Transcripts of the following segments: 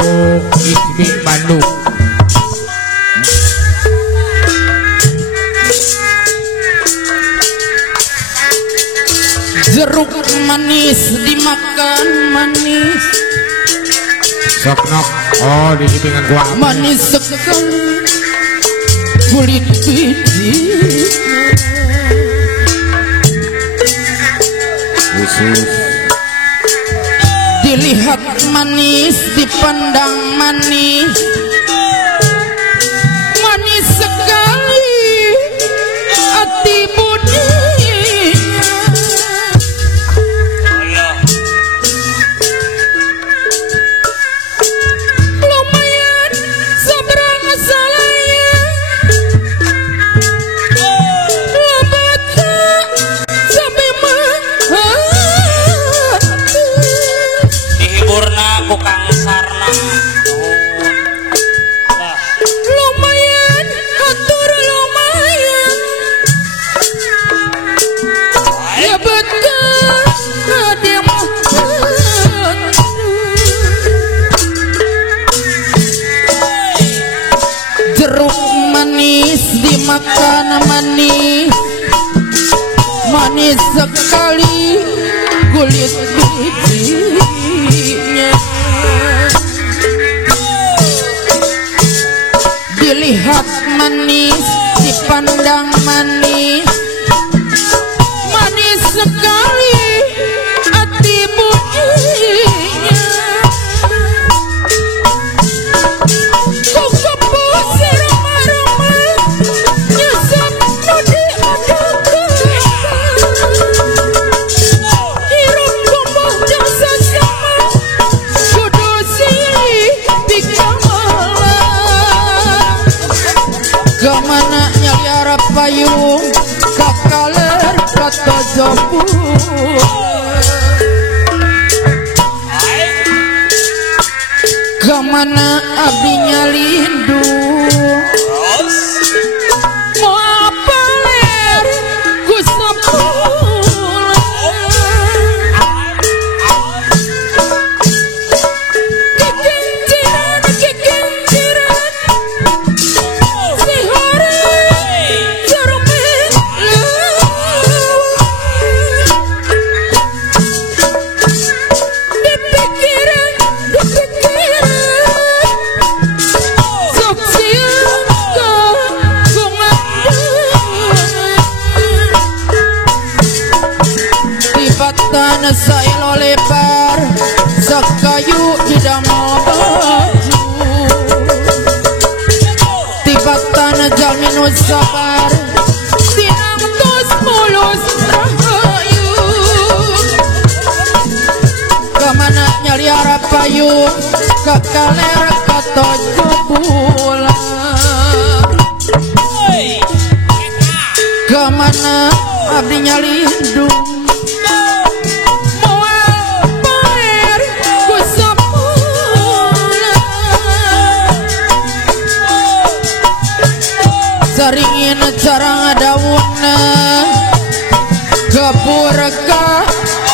Jeruk Ismi Bandung. Jeruk manis dimakan manis. Sok nok. Oh di dengan gua. Manis sekali kulit bijinya. Khusus. Dilihat manis, dipandang manis. Manis sekali hati budinya. Lumayan seberang salahnya. Lambat sampai dihiburna ku Kang Sarna. lumayan hatur lumayan ya betul dia mah jeruk manis dimakan manis manis sekali kulit bijinya. Dilihat manis, dipandang manis, manis sekali hati budinya. Ku kepusi remah-remah, nyesek nudi adakan. Hirup kumuh jam sesama, kudu silih di kamala. Kemana nyaliara payung, kakaler kata jopu. Kemana abdi nyalindu, mau apa ler ku sepuluh. Kekenciran, kekenciran, si hari cermin dipikiran, dipikiran. Sok siang ke tibatan sailo lebar sakayu tidak mau baju. Tibatan jalminu sabar sinang tos mulus rahayu. Kemana nyaliara payung kakaler kata jebula. Kemana abdi nyalindung moal paer ku sepula. Saringin cara ngadawuna kepurka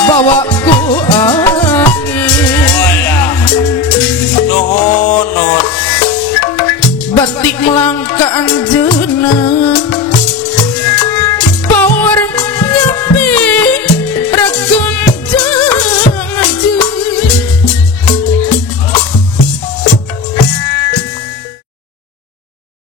bawa ku angin. Nuhun. Batik melangkah anjeunna